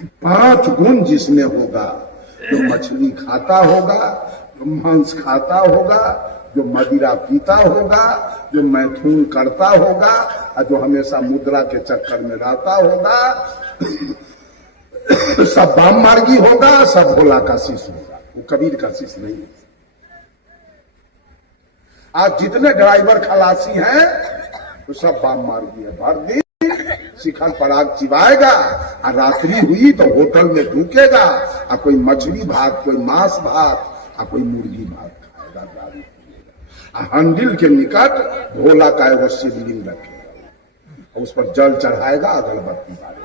पांच गुण जिसमें होगा, जो मछली खाता होगा, जो मांस खाता होगा, जो मदिरा पीता होगा, जो मैथुन करता होगा और जो हमेशा मुद्रा के चक्कर में रहता होगा, सब बाम मार्गी होगा, सब भोला का शिष्य होगा, वो कबीर का शिष्य नहीं है। आज जितने ड्राइवर खलासी हैं वो सब बाम मार्गी है। भर दिन शिखर पराग चिबाएगा और रात्रि हुई तो होटल में ढूकेगा और कोई मछली भात, कोई मांस भात और कोई मुर्गी भात खाएगा, दारू पिएगा। हंडिल के निकट भोला का एगो शिवलिंग रखेगा, उस पर जल चढ़ाएगा, अगरबत्ती बारेगा।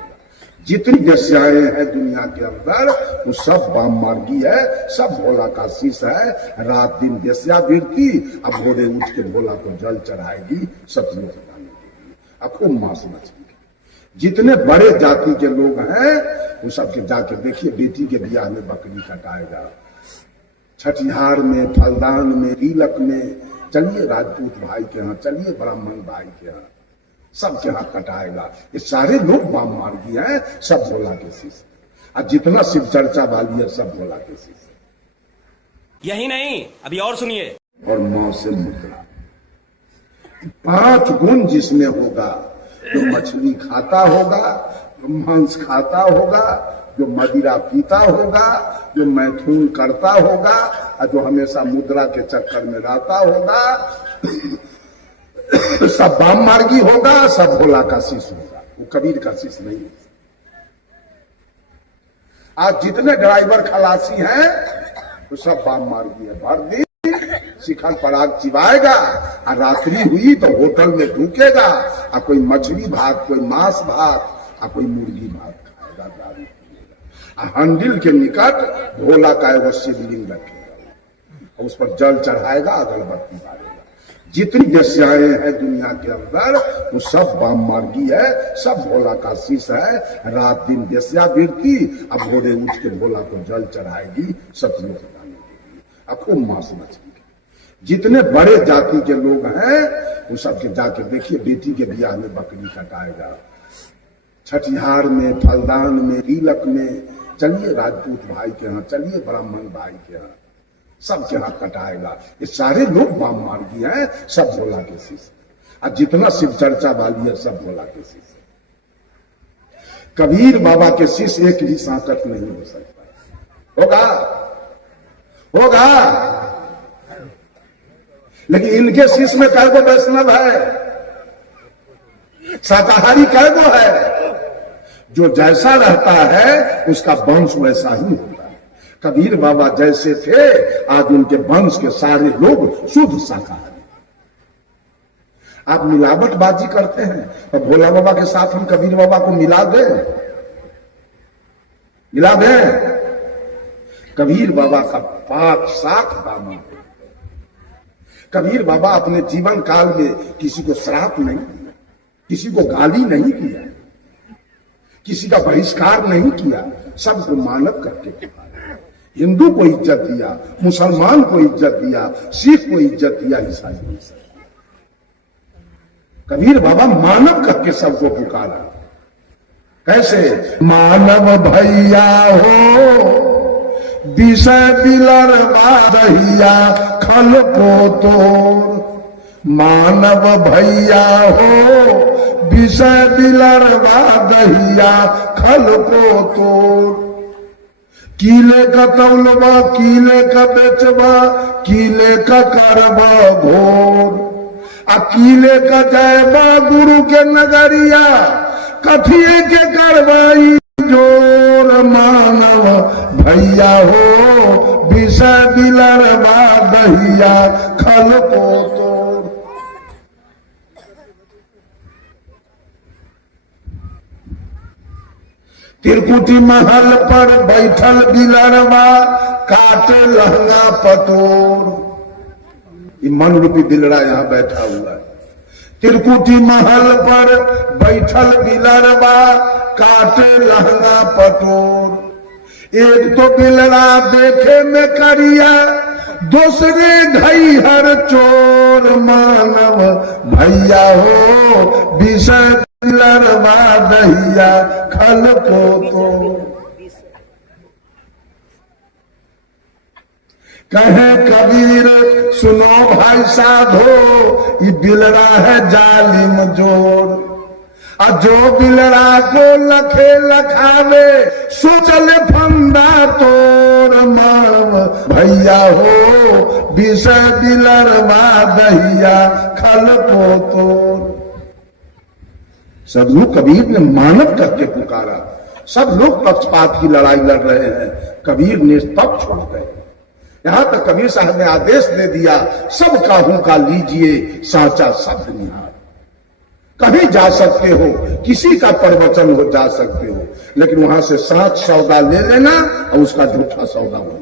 जितनी वेश्याएं हैं दुनिया के अंदर वो सब बाम मार्गी है, सब भोला का शिष्य है। रात दिन वेश्या गिरती, अब भोरे उठ के भोला को जल चढ़ाएगी सतलोक जाने के लिए, अब खूब मांस मछली। जितने बड़े जाति के लोग हैं वो सबके जाके देखिए, बेटी के ब्याह में बकरी कटाएगा, छठिहार में, फलदान में, तिलक में, चलिए राजपूत भाई के यहाँ, चलिए ब्राह्मण भाई के यहाँ, सबके यहाँ कटाएगा। ये सारे लोग बाम मार्गी हैं, सब भोला के शिष्य। और जितना शिव चर्चा वाली है सब भोला के शिष्य। यही नहीं, अभी और सुनिए। और मां से मुद्रा, पांच गुण जिसमें होगा, जो मछली खाता होगा, जो मांस खाता होगा, जो मदिरा पीता होगा, जो मैथुन करता होगा और जो हमेशा मुद्रा के चक्कर में रहता होगा, सब बाम मार्गी होगा, सब भोला का शिष्य होगा, वो कबीर का शिष्य नहीं है। आज जितने ड्राइवर खलासी हैं वो सब बाम मार्गी है। भर दिन शिखर पराग चिबाएगा और रात्रि हुई तो होटल में ढूकेगा और कोई मछली भात, कोई मांस भात और कोई मुर्गी भात खाएगा, दारू पिएगा। हंडिल के निकट भोला का एगो शिवलिंग रखेगा, उस पर जल चढ़ाएगा, अगरबत्ती बारेगा। जितनी वेश्याएं हैं दुनिया के अंदर वो सब बाम मार्गी है, सब भोला का शिष्य है। रात दिन वेश्या गिरती, अब भोरे उठ के भोला को जल चढ़ाएगी सतलोक जाने के लिए, अब खूब मांस मछली। जितने बड़े जाति के लोग हैं वो सबके जाके देखिए, बेटी के ब्याह में बकरी कटाएगा, छठिहार में, फलदान में, तिलक में, चलिए राजपूत भाई के यहाँ, चलिए ब्राह्मण भाई के यहाँ, सबके यहाँ कटाएगा। ये सारे लोग बाम मार्गी हैं, सब भोला के शिष्य। और जितना शिव चर्चा वाली है सब भोला के शिष्य। कबीर बाबा के शिष्य एक भी सांकट नहीं हो सकता। होगा होगा लेकिन इनके शिष्य में कैगो वैष्णव है, शाकाहारी कैगो है। जो जैसा रहता है उसका वंश वैसा ही होता है। कबीर बाबा जैसे थे, आज उनके वंश के सारे लोग शुद्ध शाकाहारी। आप मिलावटबाजी करते हैं तो भोला बाबा के साथ हम कबीर बाबा को मिला दें। कबीर बाबा का पाक साख दामन। कबीर बाबा अपने जीवन काल में किसी को श्राप नहीं दिया, किसी को गाली नहीं किया, किसी का बहिष्कार नहीं किया, सबको मानव करके पुकारा। हिंदू को इज्जत दिया, मुसलमान को इज्जत दिया, सिख को इज्जत दिया, ईसाई को इज्जत दिया। कबीर बाबा मानव करके सबको पुकारा। कैसे? मानव भैया हो विषय बिलर बादहिया खल को तोड़। मानव भैया हो विषय बिलर बादहिया खल को तोड़। कीले का तौलबा, कीले का बेचबा, कीले का करबा घोर। अकीले का जयबा गुरु के नगरिया, कथिए के करवाई जोर। मानव भैया हो विषय बिलर बादहिया खल को तोड़। त्रिकुटी महल पर बैठल बिलरवा, काटे लहंगा पतोर। ये मन रूपी बिलड़ा यहां बैठा हुआ है। त्रिकुटी महल पर बैठल बिलरवा, काटे लहंगा पटोर। एक तो बिलड़ा देखे में करिया, दूसरे ढई हर चोर। मानव भैया हो विषय बिलरवा दहिया खल को तोड़। कहे कबीर सुनो भाई साधो, ये बिलड़ा है जालिम जोर, और जो बिलड़ा को लखे लखावे सो चले फंदा तोर, मानव भैया हो विषय बिलरवा दहिया खल को तोर। सदगुरु कबीर ने मानव करके पुकारा। सब लोग पक्षपात की लड़ाई लड़ रहे हैं, कबीर ने पक्ष छोड़ गए। यहां तक कबीर साहब ने आदेश दे दिया, सब काहू का लीजिए साचा शब्द निहार। कहीं जा सकते हो, किसी का प्रवचन हो जा सकते हो, लेकिन वहां से साच सौदा ले लेना और उसका झूठा सौदा हो।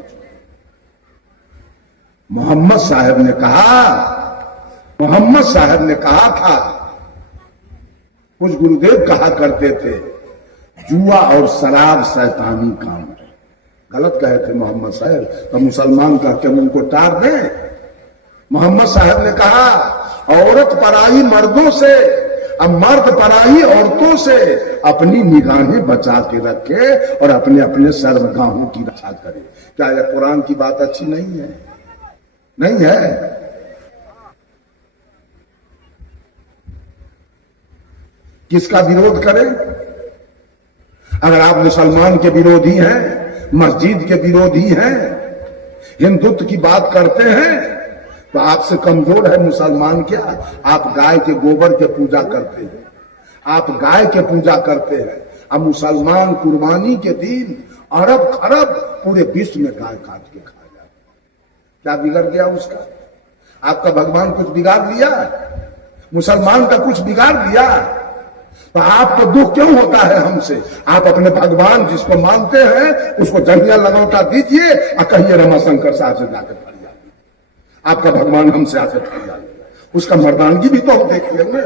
मोहम्मद साहब ने कहा था, कुछ गुरुदेव कहा करते थे, जुआ और शराब शैतानी काम है। गलत कहे थे मोहम्मद साहब, तो मुसलमान कह के उनको टार दें। मोहम्मद साहब ने कहा, औरत पराई मर्दों से अब मर्द पराई औरतों से अपनी निगाहें बचा के रखे और अपने अपने सर्वगाहों की रक्षा करे। क्या यह कुरान की बात अच्छी नहीं है? नहीं है? किसका विरोध करें? अगर आप मुसलमान के विरोधी हैं, मस्जिद के विरोधी हैं, हिंदुत्व की बात करते हैं, तो आपसे कमजोर है मुसलमान क्या? आप गाय के गोबर के पूजा करते हैं, आप गाय के पूजा करते हैं। अब मुसलमान कुर्बानी के दिन अरब खरब पूरे विश्व में गाय काट के खा जाते। क्या बिगड़ गया उसका? आपका भगवान कुछ बिगाड़ लिया? मुसलमान का कुछ बिगाड़ दिया? तो आपको दुख क्यों होता है हमसे? आप अपने भगवान जिसको मानते हैं उसको जंगिया लगौटा दीजिए और कहिए रमाशंकर साहब से जाकर फरियाद। आपका भगवान हमसे आके फरियाद, उसका मर्दानगी भी तो हम देख लेंगे।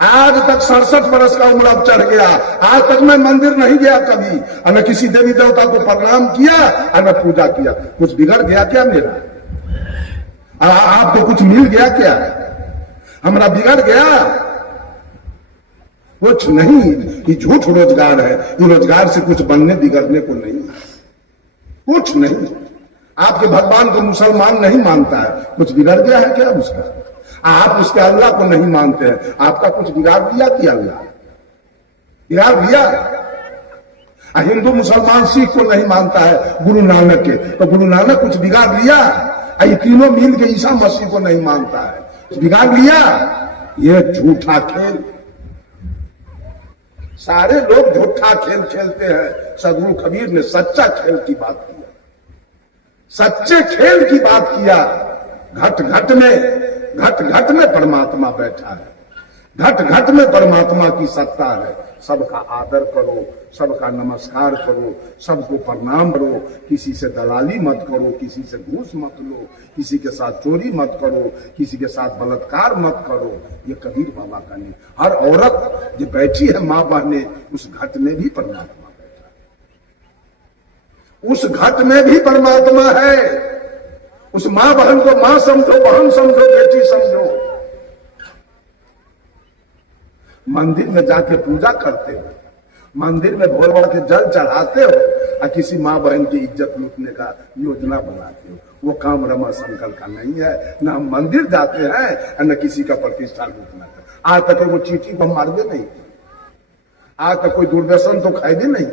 आज तक 67 वर्ष का उम्र अब चढ़ गया, आज तक मैं मंदिर नहीं गया कभी, और न किसी देवी देवता को प्रणाम किया और न पूजा किया। कुछ बिगड़ गया क्या मेरा? आपको कुछ मिल गया क्या? हमारा बिगड़ गया? कुछ नहीं। ये झूठ रोजगार है, ये रोजगार से कुछ बनने बिगड़ने को नहीं, कुछ नहीं। आपके भगवान को मुसलमान नहीं मानता है, कुछ बिगड़ गया है क्या उसका? आप उसके अल्लाह को नहीं मानते हैं, आपका कुछ बिगाड़ दिया क्या? अल्लाह बिगाड़ दिया? हिंदू मुसलमान सिख को नहीं मानता है, गुरु नानक के, तो गुरु नानक कुछ बिगाड़ लिया? ये तीनों मिल के ईसा मसीह को नहीं मानता है, कुछ बिगाड़ लिया? ये झूठा खेल, सारे लोग झूठा खेल खेलते हैं। सदगुरु कबीर ने सच्चा खेल की बात किया, सच्चे खेल की बात किया। घट घट में परमात्मा बैठा है, घट घट में परमात्मा की सत्ता है। सबका आदर करो, सबका नमस्कार करो, सबको प्रणाम करो, किसी से दलाली मत करो, किसी से घूस मत लो, किसी के साथ चोरी मत करो, किसी के साथ बलात्कार मत करो। ये कबीर बाबा का नहीं। हर औरत जो बैठी है मां बहने, उस घट में भी परमात्मा बैठा है, उस घट में भी परमात्मा है। उस मां बहन को मां समझो, बहन समझो, बेटी समझो। मंदिर में जाके पूजा करते हो, मंदिर में भोर भर के जल चढ़ाते हो और किसी मां बहन की इज्जत लूटने का योजना बनाते हो, वो काम रमाशंकर का नहीं है। न हम मंदिर जाते हैं और न किसी का प्रतिष्ठा लूटना कर। आज तक वो चीटी को मार दे नहीं, आज तक कोई दूरदर्शन तो खाए भी नहीं।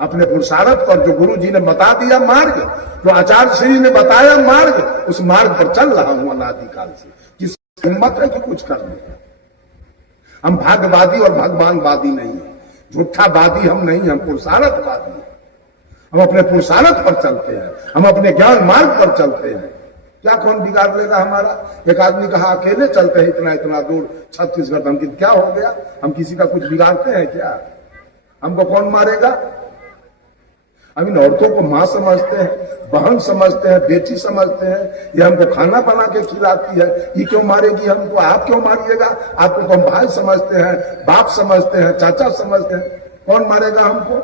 अपने पुरुषार्थ पर जो गुरु जी ने बता दिया मार्ग, जो आचार्य श्री ने बताया मार्ग, उस मार्ग पर चल रहा हूं अनादिकाल से। किस हिम्मत है कि कुछ करने का? हम भाग्यवादी और भगवानवादी नहीं है, झूठावादी हम नहीं, हम पुरुषार्थवादी हैं। हम अपने पुरुषार्थ पर चलते हैं, हम अपने ज्ञान मार्ग पर चलते हैं। क्या कौन बिगाड़ लेगा हमारा? एक आदमी कहा अकेले चलते हैं इतना इतना दूर छत्तीसगढ़, हम क्या हो गया? हम किसी का कुछ बिगाड़ते हैं क्या? हमको कौन मारेगा? हम इन औरतों को मां समझते हैं, बहन समझते हैं, बेटी समझते हैं। ये हमको खाना बना के खिलाती है, ये क्यों मारेगी हमको? आप क्यों मारिएगा? आपको तो हम भाई समझते हैं, बाप समझते हैं, चाचा समझते हैं, कौन मारेगा हमको?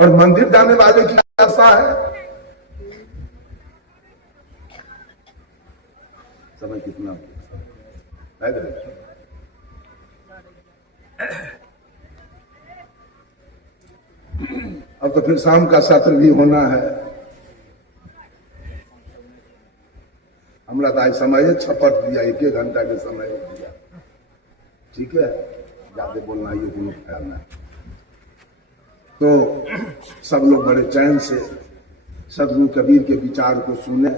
और मंदिर जाने वाले की आशा है? समय कितना है? अब तो फिर शाम का सत्र भी होना है। हमरा तो आज समय छपट दिया, 1 घंटा के समय दिया, ठीक है, ज्यादा बोलना ये गुरु फैलना। तो सब लोग बड़े चैन से सदगुरु कबीर के विचार को सुने।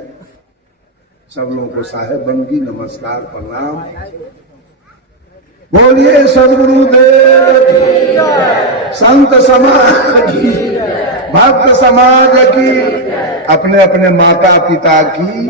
सब लोगों को साहेब बंदी नमस्कार प्रणाम। बोलिए सदगुरुदेव की, संत समाज की, भक्त समाज की, अपने अपने माता पिता की